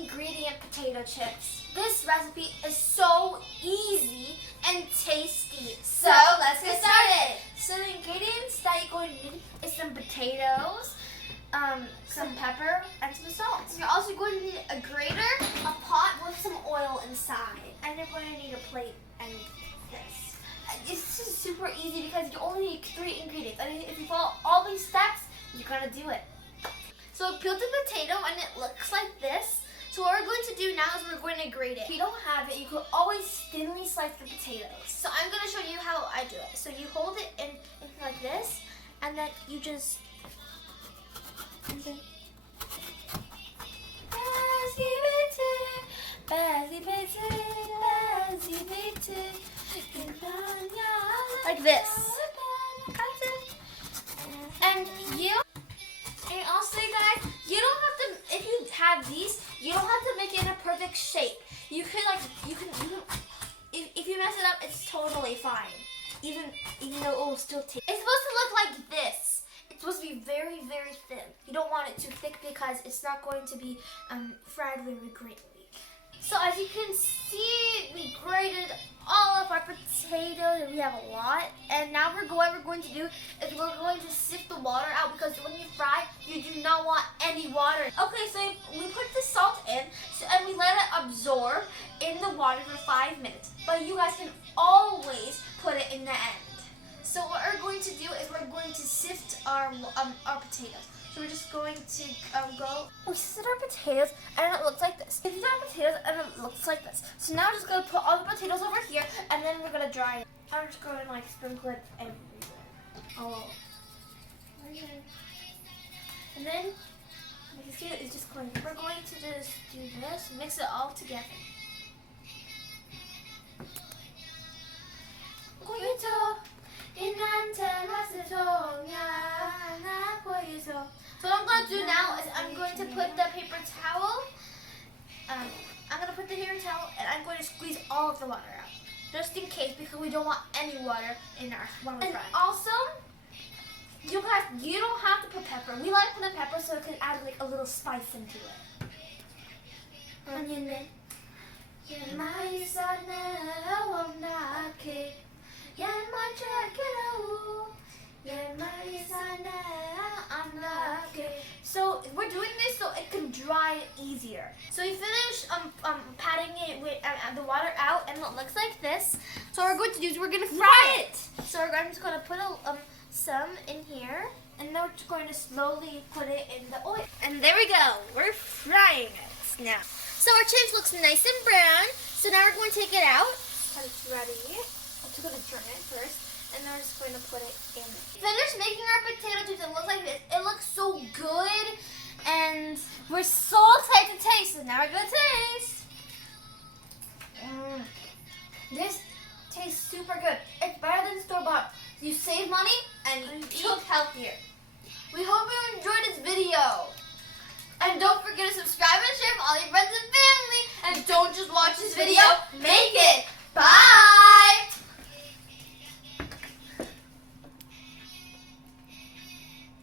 ingredient potato chips. This recipe is so easy and tasty. So let's get started. So the ingredients that you're going to need is some potatoes, some pepper, and some salt. You're also going to need a grater, a pot with some oil inside, and you're going to need a plate and this. It's just super easy because you only need 3 ingredients. I mean, if you follow all these steps, you're gonna do it. So I peeled the potato and it looks like this. So what we're going to do now is we're going to grate it. If you don't have it, you could always thinly slice the potatoes. So I'm going to show you how I do it. So you hold it in like this, and then you just... like this. And also, guys, you don't have to, if you have these, you don't have to make it in a perfect shape. You can if you mess it up, it's totally fine. Even though it will still taste. It's supposed to look like this. It's supposed to be very, very thin. You don't want it too thick because it's not going to be fried very greatly. So as you can see, we grated all of our potatoes, and we have a lot. And now what we're going to do is we're going to sift the water out, because when you fry, you do not want any water. Okay, so we put the salt in, and we let it absorb in the water for 5 minutes. But you guys can always put it in the end. So what we're going to do is we're going to sift our potatoes. So we're just going to we sifted our potatoes, and it looks like this. We sifted our potatoes, and it looks like this. So now I'm just going to put all the potatoes over here, and then we're going to dry it. I'm just going to sprinkle it everywhere. All over. And then, you can see it's just going. We're going to just do this, mix it all together. So what I'm going to do now is I'm going to put the paper towel, I'm going to put the paper towel, and I'm going to squeeze all of the water out. Just in case, because we don't want any water in our when we fry. And also, you guys, you don't have to put pepper. We like to put the pepper so it can add a little spice into it. So we're doing this so it can dry easier. So we finished patting it with the water out, and it looks like this. So what we're going to do is we're going to fry it. So I'm just going to put some in here, and then we're just going to slowly put it in the oil. And there we go. We're frying it now. So our chips looks nice and brown. So now we're going to take it out. But it's ready. I'm just going to drain it first. And then we're just going to put it in. Finished making our potato chips. It looks like this. It looks so good. And we're so excited to taste it. Now we're going to taste. This tastes super good. It's better than store-bought. You save money and you eat healthier. We hope you enjoyed this video. And don't forget to subscribe and share with all your friends and family. And don't just watch this video, make it.